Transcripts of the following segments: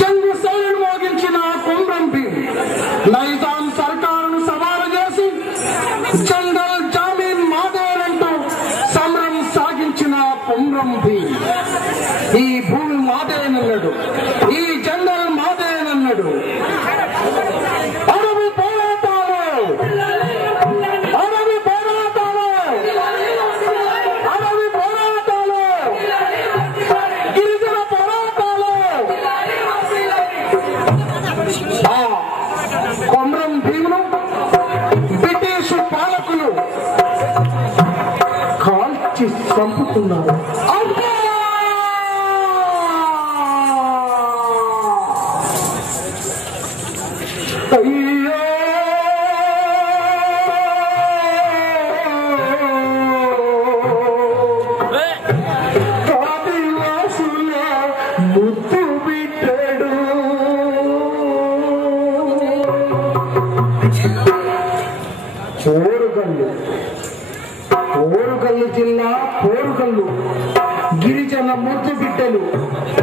జంగు సైన్యం మోగించిన కొమ్రం భీం నైజాం సర్కారును సవాలు చేసి జంగల్ జామీన్ మాదేనంటూ సమరం సాగించిన కొమ్రం భీం ఈ భూమి మాదేనన్నాడు, ఈ జంగల్ మాదేనన్నాడు. అడవి పోరాటాలు, అడవి పోరాటాలు, అడవి పోరాటాలు, గిరిజన పోరాటాలు. కొమ్రం భీమును బ్రిటిష్ పాలకులు కాల్చి చంపుతున్నారు. ముద్దు బిడ్డడు పోరుగల్లు, పోరుగల్లు జిల్లా పోరుగల్లు గిరిజన ముద్దు బిడ్డలు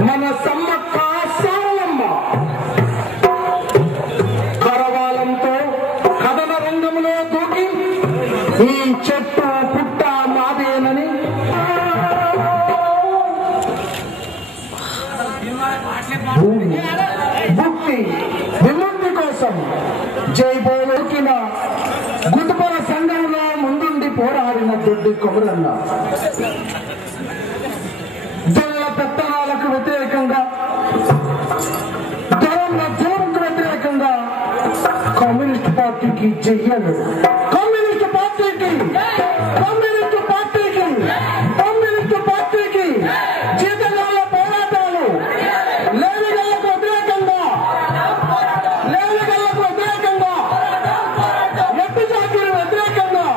మన సమ్మక్క సారలమ్మ కరవాలంతో కథన రంగంలో దూకి ఈ చెట్టు పుట్ట మాదేనని భూమి భక్తి విముక్తి కోసం జైబోలోకిన గుతుపల సంఘంలో ముందుండి పోరాడిన దొడ్డి కొమరన్న దొల్ల పెత్తనాలకు వ్యతిరేకంగా, దొరల జోరుకు వ్యతిరేకంగా కమ్యూనిస్ట్ పార్టీకి చెయ్యను, కమ్యూనిస్ట్ పార్టీకి, కమ్యూనిస్ట్ పార్టీకి, కమ్యూనిస్ట్ పార్టీకి జీతగాళ్ళ పోరాటాలు, లేనిగళ్లకు వ్యతిరేకంగా, లేనిగళ్లకు వ్యతిరేకంగా, ఎట్టి జాతీయుల వ్యతిరేకంగా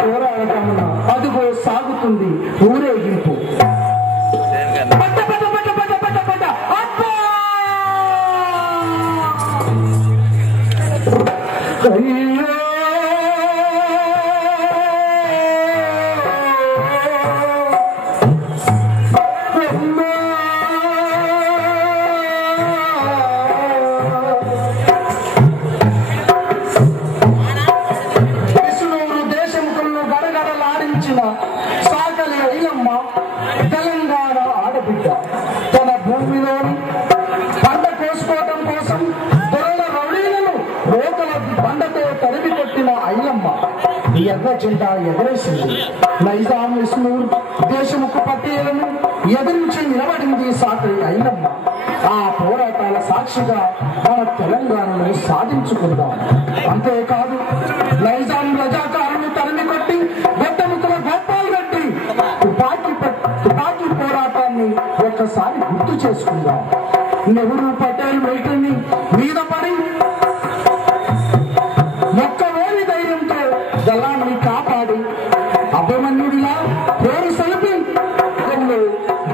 పోరాటం అదుగో సాగుతుంది ఊరేగింపు. పట్ట పట్ట పట్ట పట్ట పట్ట పట్ట అబ్బా! అయ్యో సాకలి ఐలమ్మ తెలంగాణ ఆడబిడ్డ తన భూమిలోని పంట కోసుకోవడం కోసం దొరల రౌడీలను రోకల బండతో తరిమి కొట్టిన ఐలమ్మ ఎర్ర జెండా ఎగరేసింది. నైజాం ఇస్మూర్ దేశముఖ పట్టేలను ఎదిరించి నిలబడింది సాకలి ఐలమ్మ. ఆ పోరాటాల సాక్షిగా మన తెలంగాణను సాధించుకుందాం. అంతేకాదు నైజాం రజాకారులు తరిమి కొట్టి వెట్టముకల గోపాల్ రెడ్డి తుపాకీ పోరాటాన్ని ఒక్కసారి గుర్తు చేసుకుందాం. నెహ్రూ పటేల్ వెయిటిని మీద పడి మొక్కవేని ధైర్యంతో దళాన్ని కాపాడి అభిమన్యుడిలా పేరు సలిపి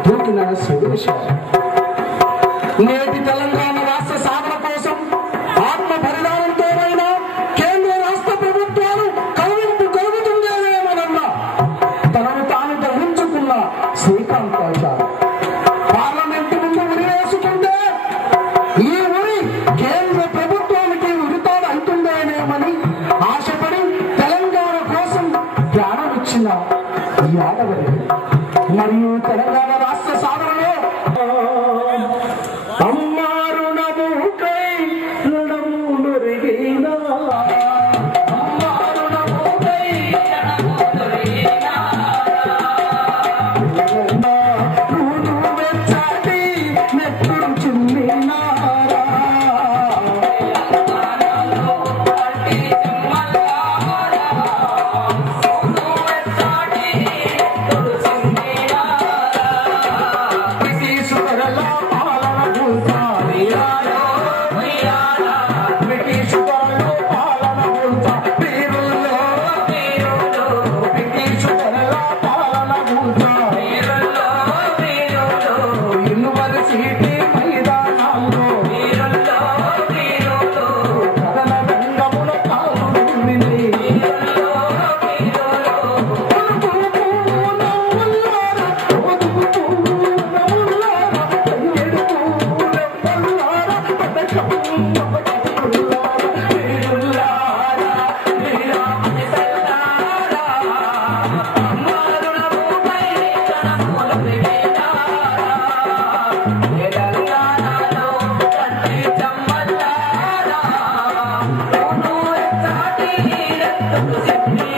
దూకిన శివదేశాలు. నేటి తెలంగాణ రాష్ట్ర సాధన కోసం ఆత్మ బలిదానంతోనైనా కేంద్ర రాష్ట్ర ప్రభుత్వాలు కవింపు కలుగుతుందేమోనన్న తనను తాను గ్రహించుకున్న శ్రీకాంతాచారి పార్లమెంటు ముందు ఉరి వేసుకుంటే ఈ ఉరి కేంద్ర ప్రభుత్వానికి ఉరితాడు అవుతుందేమోనని ఆశపడి తెలంగాణ కోసం ప్రాణం ఇచ్చిన ఈ ఆడవారు మరియు తెలంగాణ రాష్ట్ర సాధనలో అమ్మా నీ